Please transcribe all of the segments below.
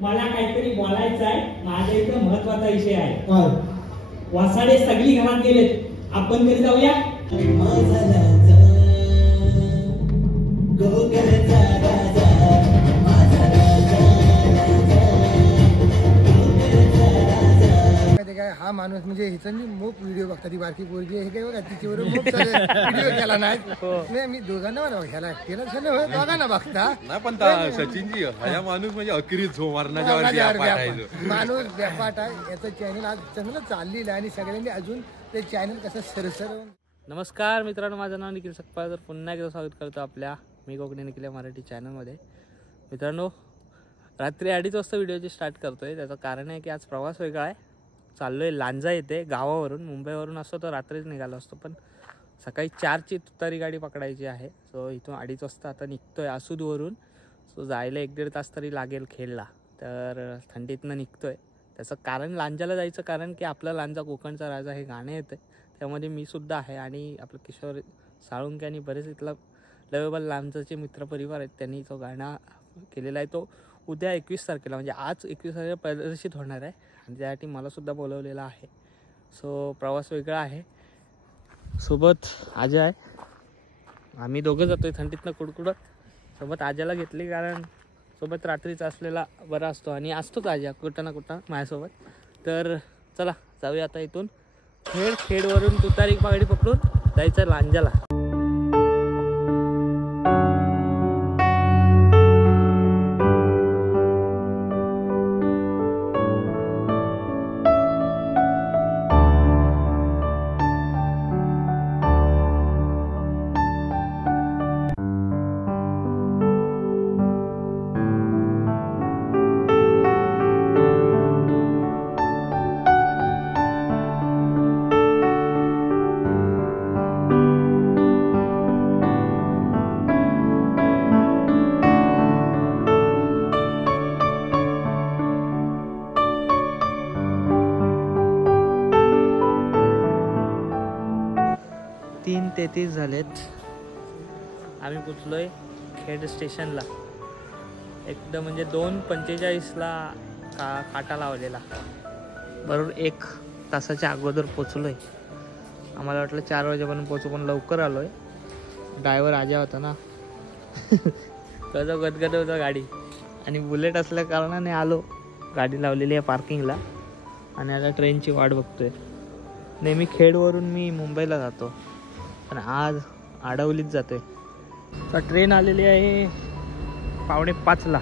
मला काहीतरी बोलायचं आहे. माझ्या इथं महत्वाचा विषय आहे. वासाडे सगळी घरात गेलेत, आपण घरी जाऊया. हा माणूस म्हणजे हिचं मूप व्हिडिओ बघता ती बारकी पोरगी हे काय बघा तिच्यावर व्हिडिओ केला नाही. मी दोघांना घ्यायला दोघांना बघता नाही पण सचिनजी हा माणूस म्हणजे अखेरीच माणूस बेपाट आहे. याचं चॅनल आज चांगलं चाललेलं आहे आणि सगळ्यांनी अजून ते चॅनल कसं सरसर. नमस्कार मित्रांनो, माझं नाव निखिल सकपाळ. तर पुन्हा एकदा स्वागत करतो आपल्या मी कोकणी निखिल मराठी चॅनलमध्ये. मित्रांनो, रात्री 2:30 वाजता व्हिडिओची स्टार्ट करतोय. त्याचं कारण आहे की आज प्रवास वेगळा आहे. चाललोय लांजा येते गावावरून. मुंबईवरून असतो तर रात्रीच निघालो असतो, पण सकाळी 4ची तुतारी गाडी पकडायची आहे. सो इथून 2:30 वाजता आता निघतोय आसूदवरून. सो जायला 1-1.5 तास तरी लागेल खेडला. तर थंडीतनं निघतोय. त्याचं कारण लांजाला जायचं कारण की आपला लांजा कोकणचा राजा हे गाणं येतं, त्यामध्ये मी सुद्धा आहे आणि आपलं किशोर साळुंके आणि बरेच इथला लवेबल लांजाचे मित्रपरिवार आहेत, त्यांनी तो गाणं केलेला आहे. तो उद्या 21 तारखेला म्हणजे आज 21 तारखेला प्रदर्शित होणार आहे आणि त्यासाठी मलासुद्धा बोलवलेलं आहे. सो प्रवास वेगळा आहे. सोबत आजा आहे. आम्ही दोघं जातो आहे थंडीतनं कुडकुडत. सोबत आजाला घेतली कारण सोबत रात्रीचा असलेला बरा असतो आणि असतोच आजा कुठं ना कुठं माझ्यासोबत. तर चला जाऊया आता इथून खेडवरून तुतारी गाडी पकडून जायचं लांजाला. झालेत. आम्ही पोचलोय खेड स्टेशनला. एकदम म्हणजे 2:45ला काटा लावलेला. बरोबर 1 तासाच्या अगोदर पोचलोय. आम्हाला वाटलं 4 वाजेपर्यंत पोचू, पण लवकर आलोय. ड्रायव्हर आजा होता ना त्याचा गदगद होता गाडी आणि बुलेट असल्या कारणाने आलो. गाडी लावलेली आहे पार्किंगला आणि आता ट्रेनची वाट बघतोय. नेहमी खेडवरून मी मुंबईला जातो, पण आज आडवलीच जाते. तर ट्रेन आलेली आहे 4:45ला.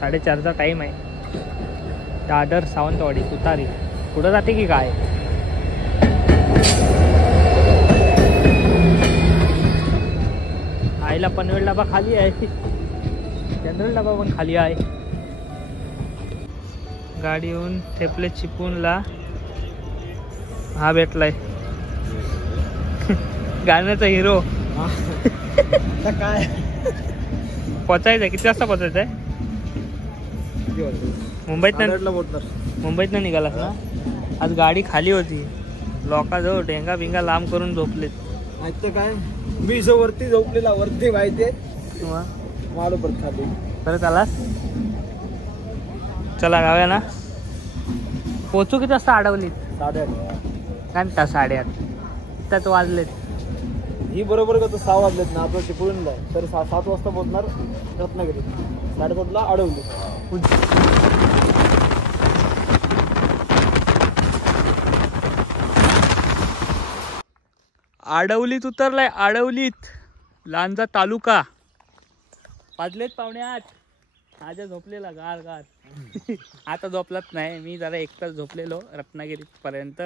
4:30चा टाईम आहे. दादर सावंतवाडी तुतारी. पुढं जाते की काय? आईला पनवेल डबा खाली आहे, जनरल डबा पण खाली आहे. गाडी येऊन ठेपले चिपळूणला. हा भेटलाय गाण्याचा हिरो. काय पोचायचंय? किती वाजता पोचायचंय? मुंबईतनं निघालास ना? आज गाडी खाली होती. लोकांजवळ ढेंगा बिंगा लांब करून झोपलेत. माहिती काय, मी जो वरती झोपलेला वरती माहितीये मालो परत खाली. परत आलास? चला गाव्या ना. पोचू किती वाजता अडवलीत? 8:30. घंटा 8:30. त्याच वाजलेत. ही बरोबर का? 6 वाजलेत ना. आपलं चिपळूणला तर 7 वाजता पोहोचणार रत्नागिरी. 7:30ला अडवली. आडवलीत उतरलाय. आडवलीत लांजा तालुका. वाजलेत 7:45. आजा झोपलेला गार गार. आता झोपलाच नाही. मी जरा 1 तास झोपलेलो रत्नागिरीपर्यंत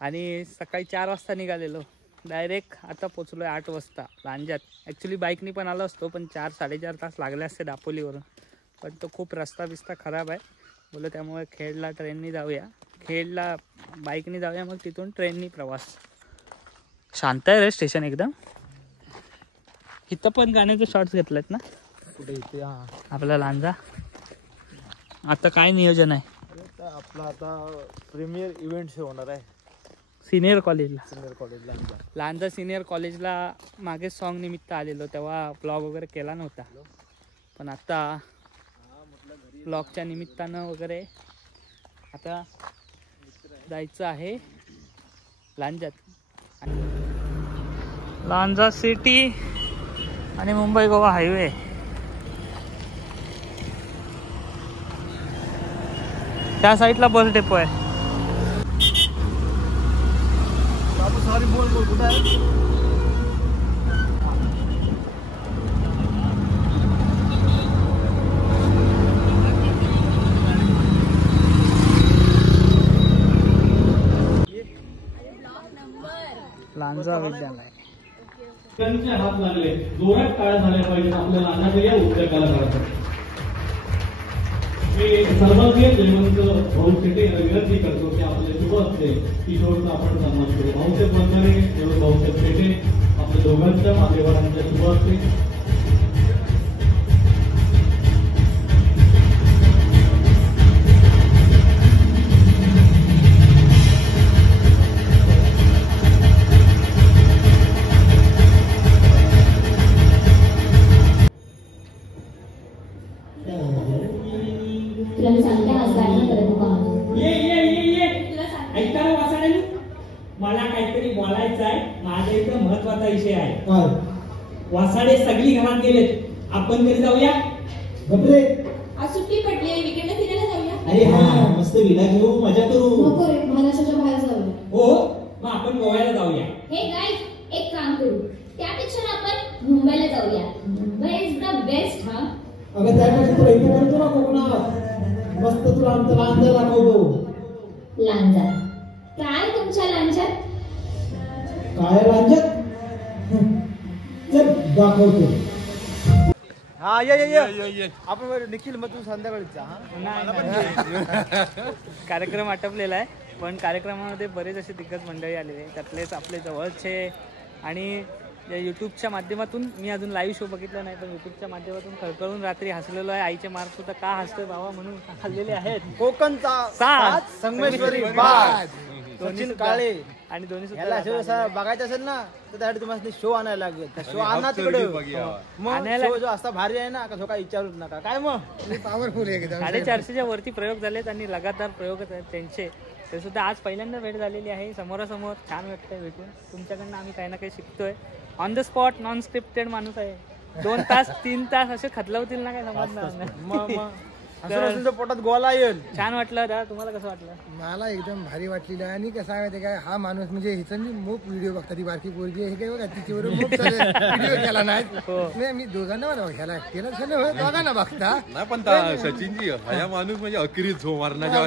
आणि सकाळी 4 वाजता निघालेलो. डायरेक्ट आता पोचलो आहे 8 वाजता लांजात. ॲक्च्युली बाईकनी पण आलो असतो, पण 4-4.5 तास लागले असते दापोलीवरून. पण तो खूप रस्ता बिस्ता खराब आहे बोललो, त्यामुळे खेडला ट्रेननी जाऊया. खेडला बाईकनी जाऊया, मग तिथून ट्रेननी प्रवास. शांत आहे रे स्टेशन एकदम. इथं पण गाण्याचे शॉर्ट्स घेतलेत ना कुठे? इथे आपला लांजा. आता काय नियोजन आहे? आपला आता प्रीमियर इव्हेंट्स होणार आहे सिनियर कॉलेजला. लांजा सिनियर कॉलेजला मागे सॉन्ग निमित्त आलेलो, तेव्हा ब्लॉग वगैरे केला नव्हता. पण आता ब्लॉगच्या निमित्तानं वगैरे आता जायचं आहे लांजात. लांजा सिटी आणि मुंबई गोवा हायवे. त्या साईडला बस डेपो आहे. लांजा विद्यालय. त्यांचे हात लागले, जोरात काळ झाल्या पाहिजे आपल्याला अन्नाचं या उद्योगाला करायचं. मी सर्वांचे श्रीमंत भाऊ शेटे विनंती करतो की आपले शुभ असते किशोरचा आपण सन्मान करू. भाऊसाहेब वंजारे, भाऊसाहेब शेटे आपल्या दोघांच्या मान्यवरांच्या शुभ असते. मला काहीतरी बोलायचं आहे. माझ्या इथं महत्वाचा विषय आहे. वासाडे सगळी घरात गेलेत, आपण घरी जाऊया. बापरे, आज सुट्टी पडली आहे, वीकेंडला फिरायला जाऊया. अरे हा, मस्त विला घेऊ, मजा करू. नको रे, महाराष्ट्राच्या बाहेर जाऊया. हो, मग आपण गोव्याला जाऊया. हे गाईज, एक काम करू, त्यापेक्षा ना आपण मुंबईला जाऊया. Mumbai is the best. हा अगं त्यापेक्षा तुला इथे करतो ना कोकणात, मस्त तुला आमचा लांजा दाखवतो. लांजा काय तुमच्या लांजात? काय लांजात? चल दाखवतो. हा ये आपण निखिल मग तू संध्याकाळीचा. कार्यक्रम आटपलेला आहे, पण कार्यक्रमामध्ये बरेच असे दिग्गज मंडळी आलेले, त्यातलेच आपले जवळचे. आणि यूट्यूबच्या माध्यमातून मी अजून लाईव्ह शो बघितला नाही, पण यूट्यूबच्या माध्यमातून खळखळून रात्री हसलेलो आहे. आईचे मार्क सुद्धा का हसतोय बाबा म्हणून हल्लेले आहेत. कोकणचा साथ, संगमेश्वरी बाज, सचिन काळे आणि दोन्ही याला शो सुद्धा बघायचं असेल ना तर त्यासाठी तुम्हाला शो आणायला लागेल. शो आणा तिकडे. मग शो जो असा भारी आहे ना, का काय विचारूच नका. काय मग पॉवरफुल आहे. 450च्या वरती प्रयोग झालेत आणि लगातार प्रयोग आहेत त्यांचे. ते सुद्धा आज पहिल्यांदा भेट झालेली आहे समोरासमोर. छान वाटतंय भेटून. तुमच्याकडनं आम्ही काही ना काही शिकतोय. On the spot, non scripted माणूस आहे. 2 तास 3 तास असे खतलवतील ना, काय समजणार. पोटात गोला येईल. छान वाटलं दादा, तुम्हाला कसं वाटलं? मला एकदम भारी वाटलेलं आहे. आणि कसं आहे काय, हा माणूस म्हणजे हिचं मी मूक व्हिडिओ बघता, ती बारकी पोरगी हे काय बघा तिच्यावर मूक व्हिडिओ केला नाही. मी दोघांना मला ह्याला केला दोघांना बघता नाही, पण सचिनजी हा माणूस म्हणजे अखेरी झोमारण्याच्या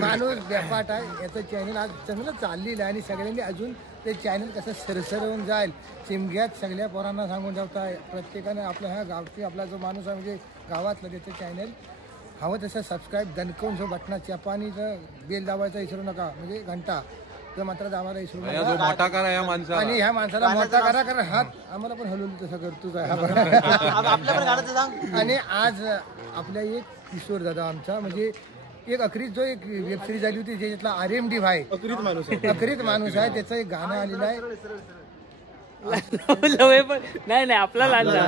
माणूस बेपाट आहे. याचं चॅनल आज चांगलं चाललेलं आहे आणि सगळ्यांनी अजून ते चॅनल कसं सरसरवून जाईल. चिमग्यात सगळ्या पोरांना सांगून जावताय. प्रत्येकाने आपल्या ह्या गावची आपला जो माणूस आहे म्हणजे गावातलं त्याचं चॅनल हवं तसं सबस्क्राईब दणकवून जो बटना चपानीचं बेल दाबायचा विसरू नका, म्हणजे घंटा तर मात्र दाबायला विसरू नका. मोठा करा या माणसाला, आणि ह्या माणसाला मोठा करा, कारण हात आम्हाला पण हलवलं तसं करतोच आहे. आणि आज आपल्या एक किशोर दादा आमचा म्हणजे एक अखरीत जो एक वेब सिरीज आली होती ज्याच्यातला RMD भाई अखरीत माणूस आहे, त्याचं एक गाणं आलेलं आहे. नाही आपला लांजा,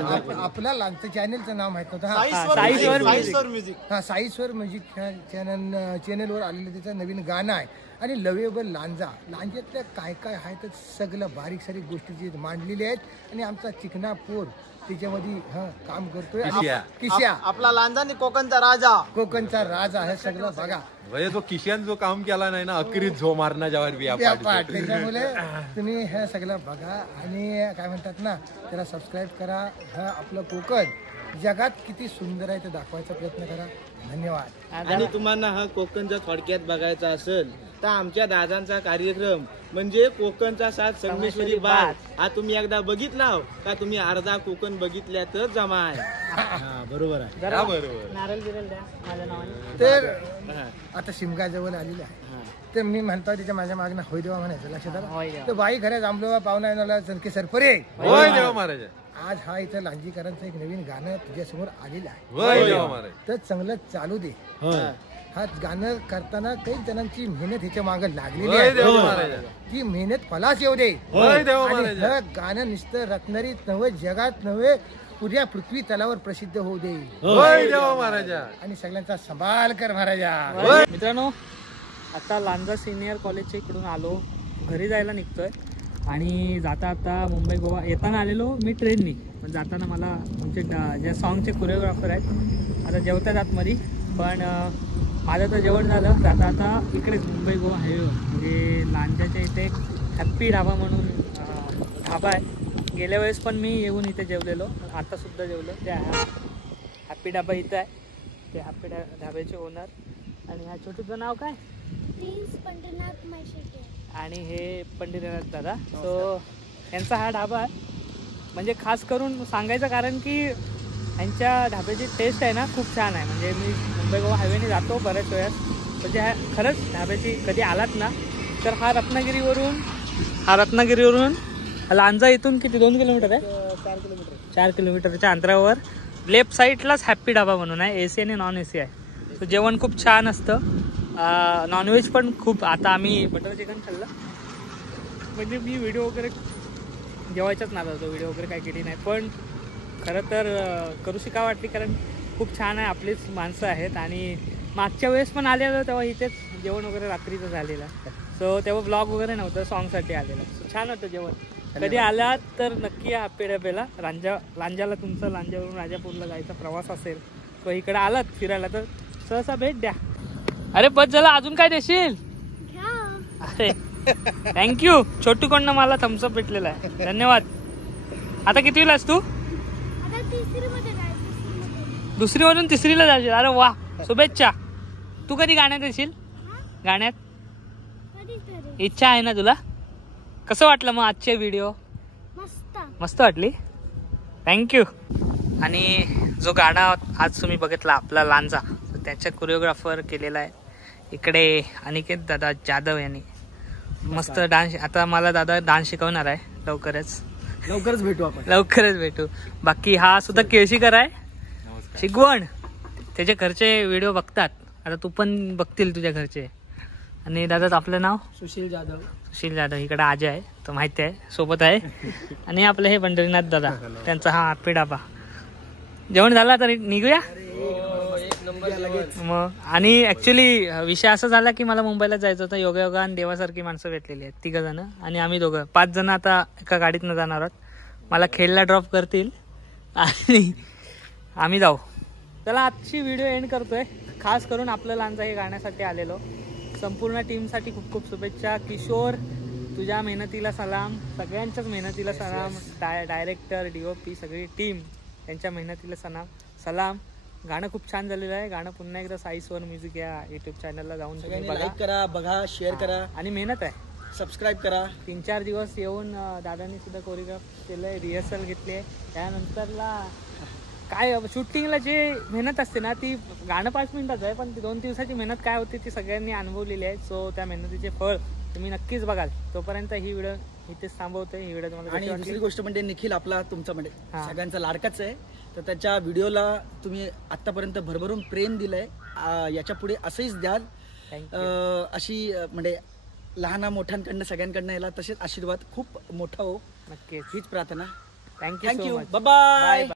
आपला लांजा चॅनलचं नाव माहित नव्हतं. साईस्वर म्युझिक चॅनलवर आलेलं त्याचं नवीन गाणं आहे. आणि लवेबल लांजा, लांजातल्या काय काय आहे तर सगळं बारीक सारीक गोष्टी जे मांडलेल्या आहेत. आणि आमचा चिकना पोर त्याच्यामध्ये काम करतोय. किशा आपला लांजा आणि कोकणचा राजा हे सगळं बघा. म्हणजे तो किशन जो काम केला नाही ना, अखेरीत झो मारण्याच्यावर व्यापार. त्याच्यामुळे तुम्ही हे सगळं बघा आणि काय म्हणतात ना, त्याला सबस्क्राईब करा. हा आपलं कोकण जगात किती सुंदर आहे ते दाखवायचा प्रयत्न करा. धन्यवाद. आणि तुम्हाला हा कोकणचा थोडक्यात बघायचा असेल तर आमच्या दादांचा कार्यक्रम म्हणजे कोकणचा साथ संगमेश्वरी बाज हा तुम्ही एकदा बघितला का तुम्ही अर्धा कोकण बघितल्यातच जमा आहे. बरोबर आहे. बरोबर. नारळ बिरल द्या माझ्या नावाने. तर आता शिमगा जवळ आलेला आहे, तर मी म्हणतो त्याच्या माझ्या मागणं होय देवा म्हणायचं. लक्षात आलं तर बाई खऱ्या जांभलो पाहुणा येणार चनके सरपरे होय देवा महाराज. आज हा इथं लांजीकरांचं एक नवीन गाणं तुझ्यासमोर आलेलं आहे, होय देवा महाराज. तर चांगलं चालू दे. हा गाणं करताना काही जणांची मेहनत ह्याच्या मागे लागलेली होय देवा आहे. महाराजा. ती मेहनत फलास येऊ दे. होय देवा आणि महाराजा. हे गाणं नुसतं रत्नागिरीत नव्हे, जगात नव्हे, पुऱ्या पृथ्वी तलावर प्रसिद्ध होऊ दे. होय देवा महाराजा. आणि सगळ्यांचा संभाल कर महाराजा. मित्रांनो, आता लांजा सिनियर कॉलेजच्या इकडून आलो, घरी जायला निघतोय आणि जाता आता मुंबई गोवा येताना आलेलो मी ट्रेननी, पण जाताना मला आमचे जे सॉन्गचे कोरिओग्राफर आहेत आता जेवतात आतमध्ये, पण माझं तर जेवण झालं. जाता आता इकडेच मुंबई गोवा हायवे म्हणजे लांजाच्या इथे एक हॅप्पी ढाबा म्हणून ढाबा आहे. गेल्या वेळेस पण मी येऊन इथे जेवलेलो, आतासुद्धा जेवलो. त्या हॅप्पी ढाबा इथं आहे, ते हॅप्पी ढाब्याचे ओनर. आणि ह्या छोटूचं नाव काय? पंढरनाथ मैशेटे. आणि हे पंढरीनाथ दादा. सो यांचा हा ढाबा आहे. म्हणजे खास करून सांगायचं कारण की यांच्या ढाब्याची टेस्ट आहे ना खूप छान आहे. म्हणजे मी मुंबई गोवा हायवेने जातो बऱ्याच वेळात, म्हणजे ह्या खरंच ढाब्याची कधी आलात ना तर हा रत्नागिरीवरून लांजा इथून किती 2 किलोमीटर आहे? 4 किलोमीटरच्या अंतरावर लेफ्ट साईडलाच हॅप्पी ढाबा म्हणून आहे. AC आणि नॉन AC आहे. तो जेवण खूप छान असतं, नॉनव्हेज पण खूप. आता आम्ही बटर चिकन खाल्लं. म्हणजे मी व्हिडिओ वगैरे जेवायच्याच ना जातो, व्हिडिओ वगैरे काय केली नाही, पण खरं तर करूशी का वाटली कारण खूप छान आहे. आपलीच माणसं आहेत. आणि मागच्या वेळेस पण आलेलो तेव्हा इथेच जेवण वगैरे रात्रीचं झालेलं, सो तेव्हा ब्लॉग वगैरे नव्हतं, सॉंगसाठी आलेलं. सो छान होतं जेवण. कधी आलात तर नक्की या हॅप्पी ढाब्याला. लांजाला तुमचा लांजावरून राजापूरला जायचा प्रवास असेल तो इकडे आलात फिरायला तर सहसा भेट द्या. अरे बस झाला, अजून काय देशील? अरे थँक्यू. छोटूकडनं मला थम्सअप भेटलेला आहे, धन्यवाद. आता कितवीला आहेस तू? दुसरीवरून तिसरीला जाशील? अरे वा, शुभेच्छा. तू कधी गाण्यात येशील? गाण्यात इच्छा आहे ना तुला? कसं वाटलं मग आजचे व्हिडिओ? मस्त वाटली, थँक्यू. आणि जो गाणं आज तुम्ही बघितला आपला लांजा, त्याचा कोरिओग्राफर केलेला आहे इकडे अनिकेत दादा जाधव यांनी. मस्त डान्स. आता मला दादा डान्स शिकवणार आहे लवकरच भेटू. बाकी हा सुद्धा केळशीकर आहे, शिकवण. त्याचे घरचे व्हिडिओ बघतात, आता तू पण बघतील तुझ्या घरचे. आणि दादा आपलं नाव? सुशील जाधव. इकडे आजी आहे, तो माहिती आहे, सोबत आहे. आणि आपलं हे पंढरीनाथ दादा, त्यांचा हा हॅप्पी ढाबा. जेवण झाला तर निघूया मग. आणि ऍक्च्युली विषय असा झाला की मला मुंबईला जायचं होतं. योगा आणि देवासारखी माणसं भेटलेली आहेत, 3 जण आणि आम्ही 5 जण आता एका गाडीतनं जाणार आहोत. मला खेळला ड्रॉप करतील आणि आम्ही जाऊ. चला आजची व्हिडिओ एंड करतोय. खास करून आपलं लांजा हे गाण्यासाठी आलेलो. संपूर्ण टीमसाठी खूप खूप शुभेच्छा. किशोर, तुझ्या मेहनतीला सलाम, सगळ्यांच्याच मेहनतीला सलाम. डायरेक्टर, DOP, सगळी टीम, त्यांच्या मेहनतीला सलाम. गाणं खूप छान झालेलं आहे. गाणं पुन्हा एकदा साई स्वर म्युझिक या YouTube चॅनलला जाऊन लाईक करा, बघा, शेअर करा आणि मेहनत आहे. सबस्क्राईब करा. 3-4 दिवस येऊन दादांनी सुद्धा कोरिओग्राफ केलंय, रिहर्सल घेतली आहे. त्यानंतरला काय शूटिंगला जे मेहनत असते ना ती गाणं 5 मिनिटाचं आहे, पण ती 2 दिवसाची मेहनत काय होती ती सगळ्यांनी अनुभवलेली आहे. सो त्या मेहनतीचे फळ तुम्ही नक्कीच बघाल. तोपर्यंत ही व्हिडिओ इथेच थांबवतोय. ही व्हिडिओ तुम्हाला आणि दुसरी गोष्ट म्हणजे निखिल आपला तुमचा म्हणजे सगळ्यांचा लाडकाच आहे, तर त्याच्या व्हिडिओला तुम्ही आतापर्यंत भरभरून प्रेम दिलंय. याच्या पुढे असंच द्याल. अशी म्हणजे लहान मोठ्यांकडनं सगळ्यांकडनं याला तसेच आशीर्वाद खूप मोठा हो, नक्कीच हीच प्रार्थना. थँक्यू. बाय.